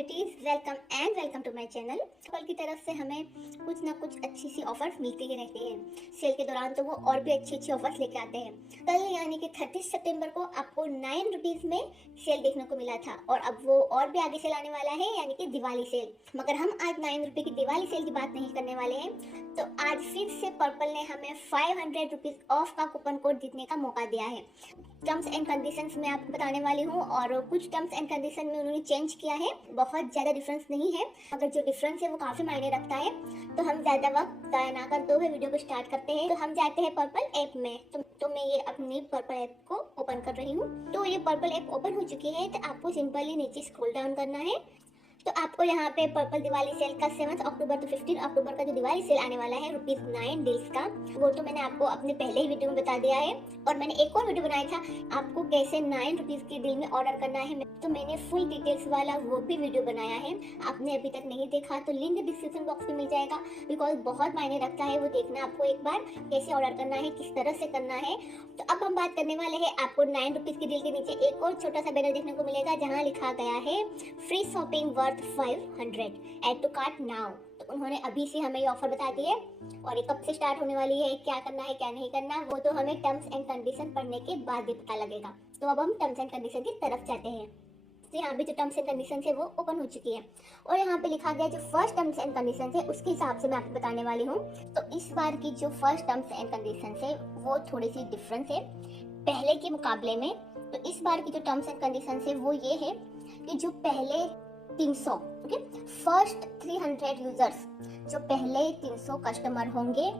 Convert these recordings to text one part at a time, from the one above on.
Celebrities welcome to my channel. Purple की तरफ से हमें कुछ ना कुछ अच्छी सी ऑफर्स मिलती ही रहती हैं। सेल के दौरान तो वो और भी अच्छी ऑफर्स लेके आते हैं। कल यानी कि 30 सितंबर को आपको 9 रुपीज में सेल देखने को मिला था और अब वो और भी आगे सेल आने वाला है यानी कि दिवाली सेल। मगर हम आज 9 रुपए की दिवाली सेल की बात नहीं करने वाले हैं। तो आज फिर से पर्पल ने हमें 500 रुपीज ऑफ का कूपन कोड जीतने का मौका दिया है। टर्म्स एंड कंडीशंस मैं आपको बताने वाली हूँ और कुछ टर्म्स एंड कंडीशन में उन्होंने चेंज किया है। बहुत ज़्यादा डिफरेंस नहीं है, मगर जो डिफरेंस है वो काफ़ी मायने रखता है। तो हम ज़्यादा वक्त ज़ाया ना करते हुए वीडियो को स्टार्ट करते हैं। तो हम जाते हैं पर्पल ऐप में। तो मैं ये अपनी पर्पल ऐप को ओपन कर रही हूँ। तो ये पर्पल ऐप ओपन हो चुकी है। तो आपको सिंपली नीचे स्क्रॉल डाउन करना है। तो आपको यहाँ पे पर्पल दिवाली सेल का 7 अक्टूबर तो 15 अक्टूबर का जो दिवाली सेल आने वाला है ₹9 डील्स का, वो तो मैंने आपको अपने पहले ही वीडियो में बता दिया है। और मैंने एक और वीडियो बनाया था आपको कैसे 9 रुपीज के डील में ऑर्डर करना है, तो मैंने फुल डिटेल्स वाला वो भी वीडियो बनाया है। आपने अभी तक नहीं देखा तो लिंक डिस्क्रिप्शन बॉक्स में मिल जाएगा। बिकॉज बहुत मायने रखता है वो देखना आपको एक बार कैसे ऑर्डर करना है, किस तरह से करना है। तो अब हम बात करने वाले हैं। आपको 9 रुपीज की डील के नीचे एक और छोटा सा बैनर देखने को मिलेगा जहाँ लिखा गया है free shopping 500 add to cart now. तो उन्होंने अभी से हमें ये ऑफर बता दी है और ये कब से स्टार्ट होने वाली है, क्या करना है क्या नहीं करना, वो तो हमें टर्म्स एंड कंडीशन पढ़ने के बाद ही पता लगेगा। तो अब हम टर्म्स एंड कंडीशन की तरफ जाते हैं। तो यहाँ पे जो टर्म्स एंड कंडीशन है वो ओपन हो चुकी है और यहाँ पे लिखा गया जो फर्स्ट टर्म्स एंड कंडीशन है उसके हिसाब से मैं आपको बताने वाली हूँ। तो इस बार की जो फर्स्ट टर्म्स एंड कंडीशन है वो थोड़ी सी डिफरेंस है पहले के मुकाबले में। तो इस बार की जो टर्म्स एंड कंडीशन है वो ये है कि जो पहले 300 ओके फर्स्ट 300 यूजर्स, जो पहले 300 कस्टमर होंगे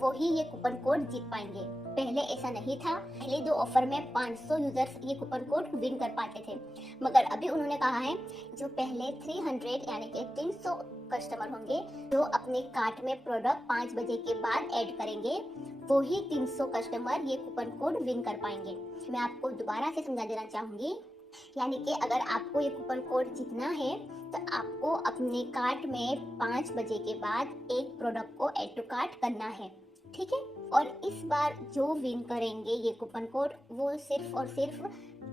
वो ही ये कूपन कोड जीत पाएंगे। पहले ऐसा नहीं था। पहले दो ऑफर में 500 यूजर्स ये कूपन कोड विन कर पाते थे, मगर अभी उन्होंने कहा है जो पहले 300 यानी कि 300 कस्टमर होंगे जो अपने कार्ट में प्रोडक्ट 5 बजे के बाद ऐड करेंगे वो ही 300 कस्टमर ये कूपन कोड विन कर पाएंगे। मैं आपको दोबारा से समझा देना चाहूंगी, यानी कि अगर आपको ये कूपन कोड जीतना है तो आपको अपने कार्ट में 5 बजे के बाद एक प्रोडक्ट को ऐड टू कार्ट करना है, ठीक है। और इस बार जो विन करेंगे ये कूपन कोड वो सिर्फ और सिर्फ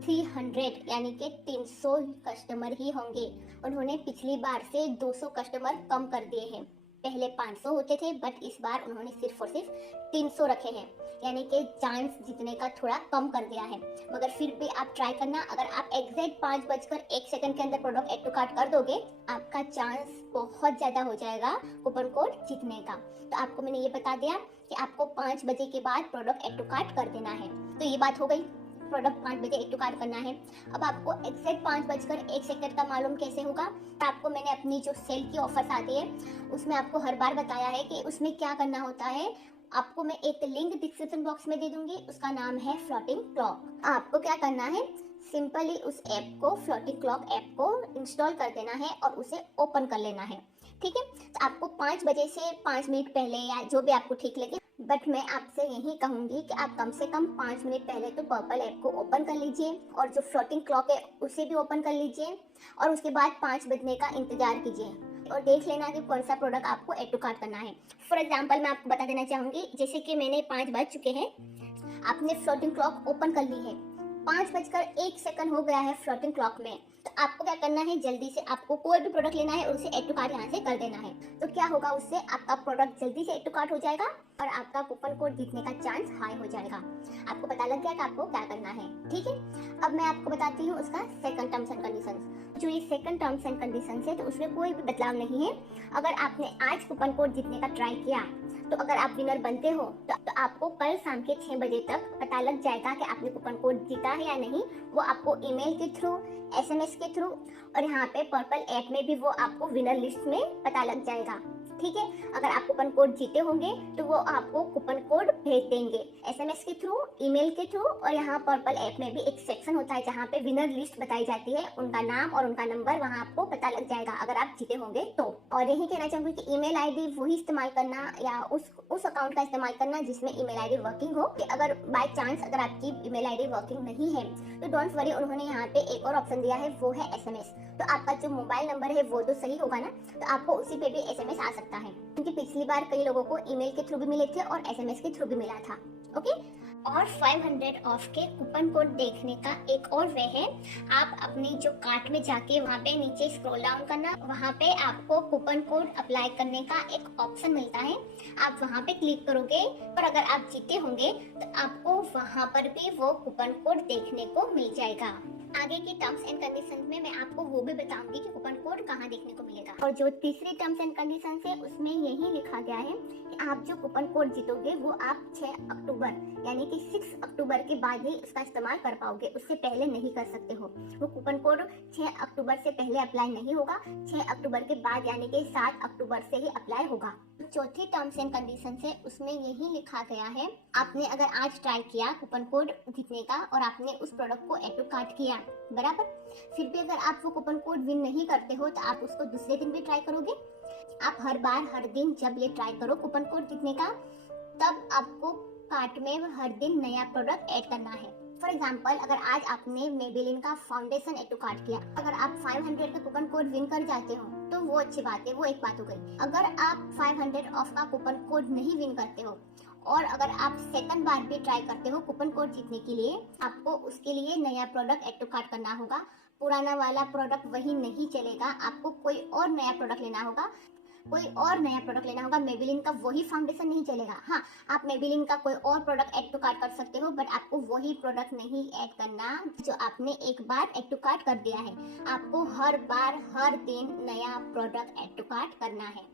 300 यानी कि 300 कस्टमर ही होंगे। उन्होंने पिछली बार से 200 कस्टमर कम कर दिए हैं। पहले 500 होते थे बट इस बार उन्होंने सिर्फ और सिर्फ 300 रखे हैं, यानी कि चांस जीतने का थोड़ा कम कर दिया है। मगर फिर भी आप ट्राई करना। अगर आप एग्जैक्ट 5:01 के अंदर प्रोडक्ट ऐड टू कार्ट कर दोगे आपका चांस बहुत ज़्यादा हो जाएगा कूपन कोड जीतने का। तो आपको मैंने ये बता दिया कि आपको 5 बजे के बाद प्रोडक्ट ऐड टू कार्ट कर देना है। तो ये बात हो गई, प्रोडक्ट 5 बजे ऐड टू कार्ट करना है। अब आपको एग्जैक्ट 5:01 का मालूम कैसे होगा? आपको मैंने अपनी जो सेल की ऑफर्स आती है उसमें आपको हर बार बताया है कि उसमें क्या करना होता है। आपको मैं एक लिंक डिस्क्रिप्शन बॉक्स में दे दूंगी, उसका नाम है फ्लोटिंग क्लॉक। आपको क्या करना है, सिंपली उस ऐप को फ्लोटिंग क्लॉक ऐप को इंस्टॉल कर देना है और उसे ओपन कर लेना है, ठीक है। तो आपको 5 बजे से 5 मिनट पहले या जो भी आपको ठीक लगे, बट मैं आपसे यही कहूंगी कि आप कम से कम 5 मिनट पहले तो पर्पल ऐप को ओपन कर लीजिए और जो फ्लोटिंग क्लॉक है उसे भी ओपन कर लीजिए और उसके बाद 5 बजने का इंतजार कीजिए और देख लेना कि कौन सा प्रोडक्ट आपको ऐड टू कार्ट करना है। फॉर एग्जांपल मैं आपको बता देना चाहूंगी, जैसे कि मैंने 5 बज चुके हैं, आपने फ्लोटिंग क्लॉक ओपन कर ली है, 5:01 हो गया है फ्लोटिंग क्लॉक में। तो आपको क्या करना है, जल्दी से आपको कोई भी प्रोडक्ट लेना है और उसे ऐड टू कार्ट यहाँ से कर देना है। तो क्या होगा, उससे आपका प्रोडक्ट जल्दी से ऐड टू कार्ट हो जाएगा और आपका कूपन कोड जीतने का चांस हाई हो जाएगा। आपको पता लग गया कि आपको क्या करना है, ठीक है। अब मैं आपको बताती हूँ उसका सेकंड टर्म्स एंड कंडीशंस। जो ये सेकंड टर्म्स एंड कंडीशंस है तो उसमें कोई भी बदलाव नहीं है। अगर आपने आज कूपन कोड जीतने का ट्राई किया तो अगर आप विनर बनते हो तो आपको कल शाम के 6 बजे तक पता लग जाएगा कि आपने कूपन कोड जीता है या नहीं। वो आपको ईमेल के थ्रू, SMS के थ्रू और यहाँ पे पर्पल ऐप में भी वो आपको विनर लिस्ट में पता लग जाएगा, ठीक है। अगर आप कूपन कोड जीते होंगे तो वो आपको कूपन कोड भेज देंगे SMS के थ्रू, ईमेल के थ्रू। और यहाँ पर्पल ऐप में भी एक सेक्शन होता है जहाँ पे विनर लिस्ट बताई जाती है, उनका नाम और उनका नंबर वहाँ आपको पता लग जाएगा अगर आप जीते होंगे तो। और यही कहना चाहूंगी कि ईमेल आईडी वही इस्तेमाल करना या उस अकाउंट का इस्तेमाल करना जिसमें ईमेल आईडी वर्किंग हो। कि अगर बाय चांस अगर आपकी ईमेल आईडी वर्किंग नहीं है तो डोंट वरी, उन्होंने यहाँ पे एक और ऑप्शन दिया है, वो है SMS। तो आपका जो मोबाइल नंबर है वो तो सही होगा ना, तो आपको उसी पे भी SMS आ सकता है। क्योंकि पिछली बार कई लोगों को ईमेल के थ्रू भी मिले थे और SMS के थ्रू भी मिला था, ओके। और 500 ऑफ के कूपन कोड देखने का एक और वे है, आप अपनी जो कार्ट में जाके वहाँ पे नीचे स्क्रॉल डाउन करना, वहाँ पे आपको कूपन कोड अप्लाई करने का एक ऑप्शन मिलता है। आप वहाँ पे क्लिक करोगे और अगर आप जीते होंगे तो आपको वहाँ पर भी वो कूपन कोड देखने को मिल जाएगा। आगे की टर्म्स एंड कंडीशंस में मैं आपको वो भी बताऊंगी कि कूपन कोड कहाँ देखने को मिलेगा। और जो तीसरी टर्म्स एंड कंडीशंस है उसमें यही लिखा गया है कि आप जो कूपन कोड जीतोगे वो आप 6 अक्टूबर यानी कि 6 अक्टूबर के बाद ही उसका इस्तेमाल कर पाओगे, उससे पहले नहीं कर सकते हो। वो कूपन कोड 6 अक्टूबर से पहले अप्लाई नहीं होगा, 6 अक्टूबर के बाद यानी कि 7 अक्टूबर से ही अप्लाई होगा। चौथी टर्म्स एंड कंडीशंस है उसमें यही लिखा गया है, आपने अगर आज ट्राई किया कूपन कोड जीतने का और आपने उस प्रोडक्ट को ऐड टू कार्ट किया बराबर, फिर भी अगर आप वो कूपन कोड विन नहीं करते हो तो आप उसको दूसरे दिन भी ट्राई करोगे। आप हर बार हर दिन जब ये ट्राई करो कूपन कोड जीतने का, तब आपको कार्ट में हर दिन नया प्रोडक्ट ऐड करना है। फॉर एग्जाम्पल, अगर आज आपने मेबेलिन का फाउंडेशन ऐड टू कार्ट किया, अगर आप 500 का कूपन कोड विन कर जाते हो तो वो अच्छी बात है, वो एक बात हो गई। अगर आप 500 ऑफ का कूपन कोड नहीं विन करते हो और अगर आप सेकंड बार भी ट्राई करते हो कूपन कोड जीतने के लिए, आपको उसके लिए नया प्रोडक्ट ऐड टू कार्ट करना होगा। पुराना वाला प्रोडक्ट वही नहीं चलेगा, आपको कोई और नया प्रोडक्ट लेना होगा, कोई और नया प्रोडक्ट लेना होगा। मेबेलिन का वही फाउंडेशन नहीं चलेगा। हाँ, आप मेबेलिन का कोई और प्रोडक्ट ऐड टू कार्ट कर सकते हो, बट आपको वही प्रोडक्ट नहीं ऐड करना जो आपने एक बार ऐड टू कार्ट कर दिया है। आपको हर बार हर दिन नया प्रोडक्ट ऐड टू कार्ट करना है,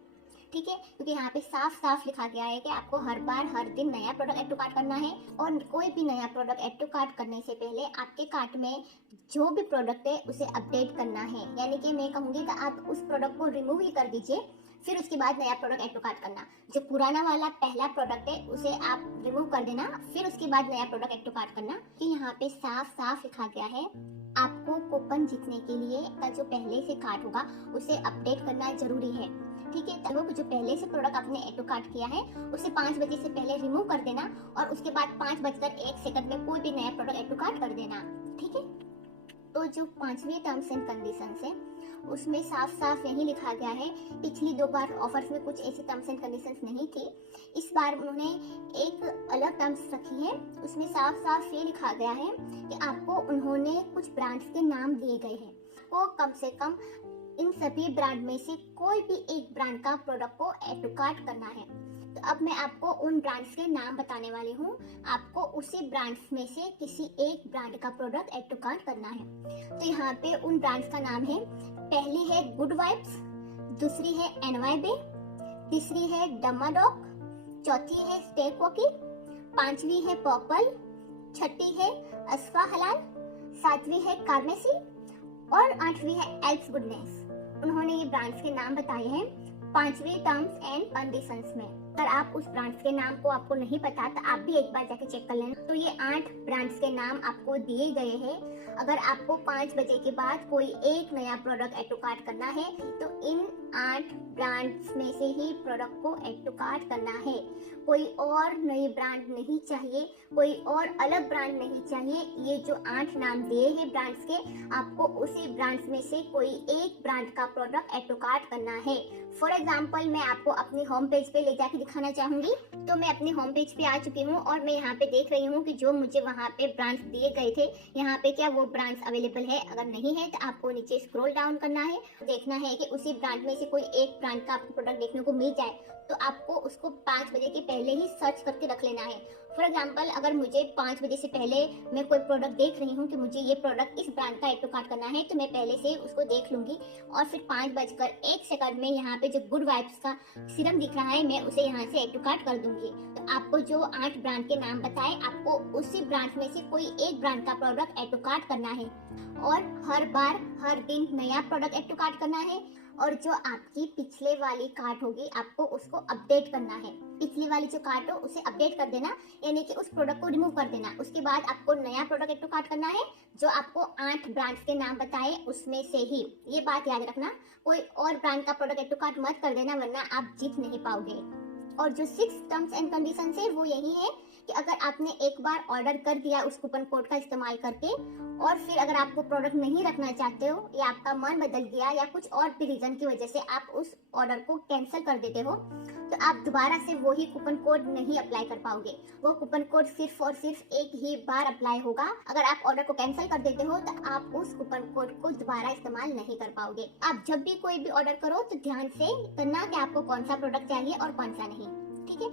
ठीक है, क्योंकि यहाँ पे साफ साफ लिखा गया है कि आपको हर बार हर दिन नया प्रोडक्ट ऐड टू कार्ट करना है। और कोई भी नया प्रोडक्ट ऐड टू कार्ट करने से पहले आपके कार्ट में जो भी प्रोडक्ट है उसे अपडेट करना है। यानी कि मैं कहूँगी कि आप उस प्रोडक्ट को रिमूव ही कर दीजिए, फिर उसके बाद नया प्रोडक्ट ऐड टू कार्ट करना। जो पुराना वाला पहला प्रोडक्ट है उसे आप रिमूव कर देना, फिर उसके बाद नया प्रोडक्ट ऐड टू कार्ट करना। कि यहाँ पे साफ साफ लिखा गया है, आपको कूपन जीतने के लिए का जो पहले से कार्ट होगा उसे अपडेट करना जरूरी है, ठीक है। तो वो जो पहले से प्रोडक्ट आपने ऐड टू कार्ट किया है उसे 5 बजे से पहले रिमूव कर देना और उसके बाद 5:01 में कोई भी नया प्रोडक्ट ऐड टू कार्ट कर देना, ठीक है। तो जो 5वीं टर्म्स एंड कंडीशंस है उसमें साफ साफ यही लिखा गया है, पिछली 2 बार ऑफर्स में कुछ ऐसी टर्म्स एंड कंडीशंस नहीं थी, इस बार उन्होंने एक अलग टर्म्स रखी है। उसमें साफ साफ ये लिखा गया है कि आपको उन्होंने कुछ ब्रांड्स के नाम दिए गए हैं, वो कम से कम इन सभी ब्रांड में से कोई भी एक ब्रांड का प्रोडक्ट को ऐड टू कार्ट करना है। तो अब मैं आपको उन ब्रांड्स के नाम बताने वाली हूँ, आपको उसी ब्रांड्स में से किसी एक ब्रांड का प्रोडक्ट ऐड टू कार्ट करना है। तो यहाँ पे उन ब्रांड्स का नाम है, पहली है गुड वाइब्स, दूसरी है एनवाईबे, तीसरी है डमाडॉक, चौथी है स्टेक वॉकी, 5वीं है पर्पल, 6ठी है अस्फा हलाल, 7वीं है कार्मेसी और 8वीं है एल्प्स गुडनेस। उन्होंने ये ब्रांड्स के नाम बताए हैं 5वीं टर्म्स एंड कंडीशंस में। अगर आप उस ब्रांड्स के नाम को आपको नहीं पता तो आप भी एक बार जाके चेक कर लेना। तो ये 8 ब्रांड्स के नाम आपको दिए गए हैं। अगर आपको 5 बजे के बाद कोई एक नया प्रोडक्ट ऐड टू कार्ट करना है तो इन 8 ब्रांड्स में से ही प्रोडक्ट को ऐड टू कार्ट करना है। कोई और नई ब्रांड नहीं चाहिए, कोई और अलग ब्रांड नहीं चाहिए। ये जो 8 नाम दिए हैं ब्रांड्स के, आपको उसी ब्रांड्स में से कोई एक ब्रांड का प्रोडक्ट ऐड टू कार्ट करना है। फॉर एग्जाम्पल, मैं आपको अपनी होम पेज पे ले जाके दिखाना चाहूंगी। तो मैं अपनी होम पेज पे आ चुकी हूँ और मैं यहाँ पे देख रही हूँ कि जो मुझे वहाँ पे ब्रांड्स दिए गए थे, यहाँ पे क्या वो ब्रांड्स अवेलेबल है। अगर नहीं है तो आपको नीचे स्क्रॉल डाउन करना है, देखना है कि उसी ब्रांड में से कोई एक ब्रांड का आपको प्रोडक्ट देखने को मिल जाए, तो आपको उसको 5 बजे के पहले ही सर्च करके रख लेना है। फॉर एग्जाम्पल, अगर मुझे 5 बजे से पहले मैं कोई प्रोडक्ट देख रही हूँ कि मुझे ये प्रोडक्ट इस ब्रांड का ऐड टू कार्ट करना है, तो मैं पहले से उसको देख लूंगी और फिर 5:01 में यहाँ पे जो गुड वाइब्स का सीरम दिख रहा है मैं उसे यहाँ से ऐड टू कार्ट कर दूंगी। तो आपको जो 8 ब्रांड के नाम बताए, आपको उसी ब्रांड में से कोई एक ब्रांड का प्रोडक्ट ऐड टू कार्ट करना है और हर बार हर दिन नया प्रोडक्ट ऐड टू कार्ट करना है। और जो आपकी पिछले वाली कार्ट होगी आपको उसको अपडेट करना है। पिछली वाली जो कार्ट हो उसे अपडेट कर देना, यानी कि उस प्रोडक्ट को रिमूव कर देना। उसके बाद आपको नया प्रोडक्ट ऐड टू कार्ट करना है जो आपको 8 ब्रांड्स के नाम बताए उसमें से ही। ये बात याद रखना, कोई और ब्रांड का प्रोडक्ट ऐड टू कार्ट मत कर देना, वरना आप जीत नहीं पाओगे। और जो 6 टर्म्स एंड कंडीशन है वो यही है कि अगर आपने एक बार ऑर्डर कर दिया उस कूपन कोड का इस्तेमाल करके और फिर अगर आपको प्रोडक्ट नहीं रखना चाहते हो या आपका मन बदल गया या कुछ और भी रीजन की वजह से आप उस ऑर्डर को कैंसिल कर देते हो, तो आप दोबारा से वही कूपन कोड नहीं अप्लाई कर पाओगे। वो कूपन कोड सिर्फ और सिर्फ एक ही बार अप्लाई होगा। अगर आप ऑर्डर को कैंसिल कर देते हो तो आप उस कूपन कोड को दोबारा इस्तेमाल नहीं कर पाओगे। आप जब भी कोई भी ऑर्डर करो तो ध्यान से करना कि आपको कौन सा प्रोडक्ट चाहिए और कौन सा नहीं। ठीक है,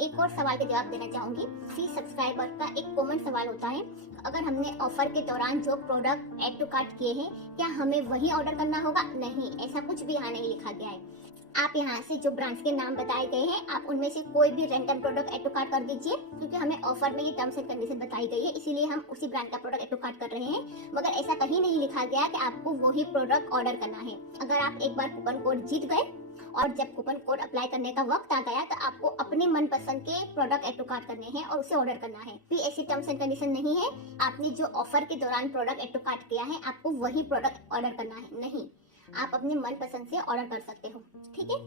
एक और सवाल का जवाब देना चाहूंगी। फ्री सब्सक्राइबर का एक कॉमन सवाल होता है, अगर हमने ऑफर के दौरान जो प्रोडक्ट ऐड टू कार्ट किए हैं क्या हमें वही ऑर्डर करना होगा? नहीं, ऐसा कुछ भी यहाँ नहीं लिखा गया है। आप यहाँ से जो ब्रांड्स के नाम बताए गए हैं आप उनमें से कोई भी random product add to cart कर दीजिए, क्योंकि हमें ऑफर में ये टर्म्स एंड कंडीशन बताई गई है, इसीलिए हम उसी ब्रांड का प्रोडक्ट ऐड टू कार्ट कर रहे हैं। मगर ऐसा कहीं नहीं लिखा गया कि आपको वही प्रोडक्ट ऑर्डर करना है। अगर आप एक बार कूपन कोड जीत गए और जब कूपन कोड अप्लाई करने का वक्त आ गया तो आपको अपने मनपसंद के प्रोडक्ट ऐड टू कार्ट करने हैं और उसे ऑर्डर करना है। भी ऐसी टर्म्स एंड कंडीशन नहीं है आपने जो ऑफर के दौरान प्रोडक्ट ऐड टू कार्ट किया है आपको वही प्रोडक्ट ऑर्डर करना है। नहीं, आप अपने मनपसंद से ऑर्डर कर सकते हो। ठीक है,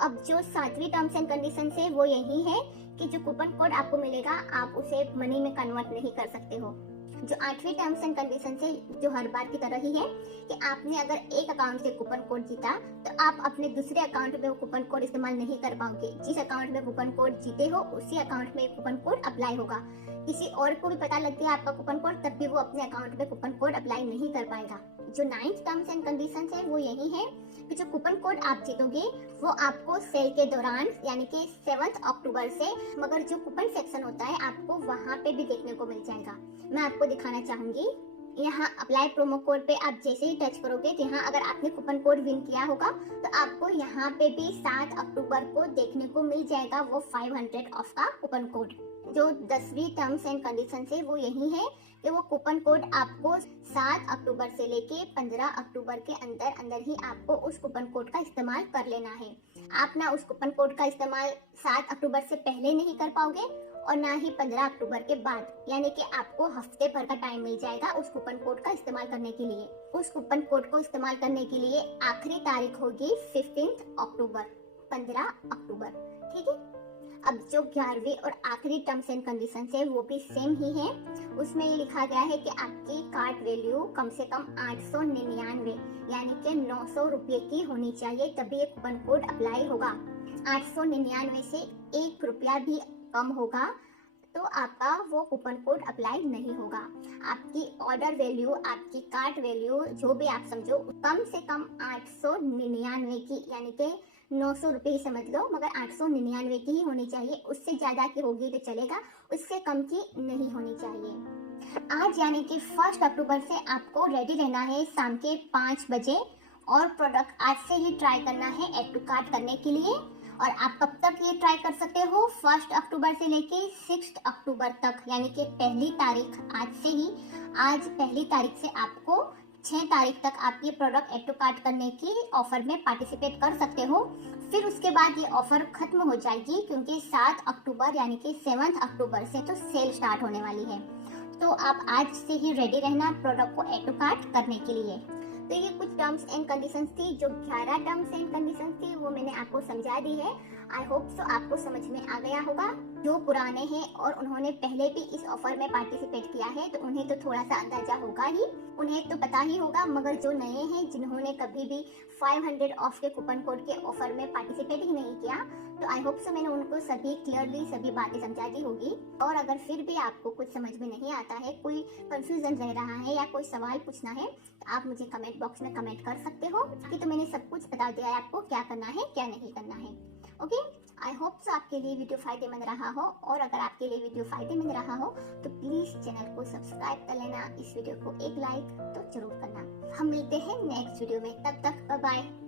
अब जो 7वीं टर्म्स एंड कंडीशन है वो यही है कि जो कूपन कोड आपको मिलेगा आप उसे मनी में कन्वर्ट नहीं कर सकते हो। जो 8वीं टर्म्स एंड कंडीशन है जो हर बार की तरह ही है कि आपने अगर एक अकाउंट से कूपन कोड जीता तो आप अपने दूसरे अकाउंट में वो कूपन कोड इस्तेमाल नहीं कर पाओगे। जिस अकाउंट में कूपन कोड जीते हो उसी अकाउंट में कूपन कोड अप्लाई होगा। किसी और को भी पता लग गया आपका कूपन कोड तब भी वो अपने अकाउंट में कूपन कोड अप्लाई नहीं कर पाएगा। जो 9th टर्म्स एंड कंडीशन है वो यही है कि जो कूपन कोड आप जीतोगे वो आपको सेल के दौरान यानी कि 7 अक्टूबर से, मगर जो कूपन सेक्शन होता है आपको वहाँ पे भी देखने को मिल जाएगा। मैं आपको दिखाना चाहूंगी। यहाँ अप्लाई प्रोमो कोड पे आप जैसे ही टच करोगे तो यहाँ अगर आपने कूपन कोड विन किया होगा तो आपको यहाँ पे भी 7 अक्टूबर को देखने को मिल जाएगा वो 500 ऑफ का कूपन कोड। जो 10वीं टर्म्स एंड कंडीशन है वो यही है कि वो कूपन कोड आपको 7 अक्टूबर से लेके 15 अक्टूबर के अंदर अंदर ही आपको उस कूपन कोड का इस्तेमाल कर लेना है। आप ना उस कूपन कोड का इस्तेमाल 7 अक्टूबर से पहले नहीं कर पाओगे और ना ही 15 अक्टूबर के बाद, यानी कि आपको हफ्ते भर का टाइम मिल जाएगा उस कूपन कोड का इस्तेमाल करने के लिए। उस कूपन कोड को इस्तेमाल करने के लिए आखिरी तारीख होगी 15 अक्टूबर, 15 अक्टूबर। ठीक है, अब जो 11वीं और आखिरी टर्म्स एंड कंडीशन है वो भी सेम ही है। उसमें ये लिखा गया है कि आपकी कार्ट वैल्यू कम से कम 899 यानी कि 900 रुपये की होनी चाहिए तभी ये कूपन कोड अप्लाई होगा। 899 से 1 रुपया भी कम होगा तो आपका वो कूपन कोड अप्लाई नहीं होगा। आपकी ऑर्डर वैल्यू, आपकी कार्ट वैल्यू जो भी आप समझो कम से कम 899 की यानी कि 900 रुपये ही समझ लो, मगर 899 की ही होनी चाहिए। उससे ज़्यादा की होगी तो चलेगा, उससे कम की नहीं होनी चाहिए। आज यानी कि 1 अक्टूबर से आपको रेडी रहना है शाम के 5 बजे और प्रोडक्ट आज से ही ट्राई करना है ऐड टू कार्ट करने के लिए। और आप कब तक ये ट्राई कर सकते हो? 1 अक्टूबर से लेके 6 अक्टूबर तक, यानी कि पहली तारीख आज से ही। आज पहली तारीख से आपको 6 तारीख तक आप ये प्रोडक्ट ऐड टू कार्ट करने की ऑफर में पार्टिसिपेट कर सकते हो। फिर उसके बाद ये ऑफर खत्म हो जाएगी क्योंकि 7 अक्टूबर यानी कि 7 अक्टूबर से तो सेल स्टार्ट होने वाली है। तो आप आज से ही रेडी रहना प्रोडक्ट को ऐड टू कार्ट करने के लिए। तो ये कुछ टर्म्स एंड कंडीशंस थी। जो 11 टर्म्स एंड कंडीशंस थी वो मैंने आपको समझा दी है। आई होप सो आपको समझ में आ गया होगा। जो पुराने हैं और उन्होंने पहले भी इस ऑफर में पार्टिसिपेट किया है तो उन्हें तो थोड़ा सा अंदाजा होगा ही, उन्हें तो पता ही होगा। मगर जो नए हैं जिन्होंने कभी भी 500 ऑफ के कूपन कोड के ऑफर में पार्टिसिपेट ही नहीं किया, तो आई होप सो मैंने उनको सभी क्लियरली सभी बातें समझा दी होगी। और अगर फिर भी आपको कुछ समझ में नहीं आता है, कोई कंफ्यूजन रह रहा है या कोई सवाल पूछना है तो आप मुझे कमेंट बॉक्स में कमेंट कर सकते हो कि तो मैंने सब कुछ बता दिया है आपको क्या करना है क्या नहीं करना है। ओके, आई होप सो आपके लिए वीडियो फायदेमंद रहा हो। और अगर आपके लिए वीडियो फायदेमंद रहा हो तो प्लीज चैनल को सब्सक्राइब कर लेना, इस वीडियो को एक लाइक तो जरूर करना। हम मिलते हैं नेक्स्ट वीडियो में, तब तक बाय बाय।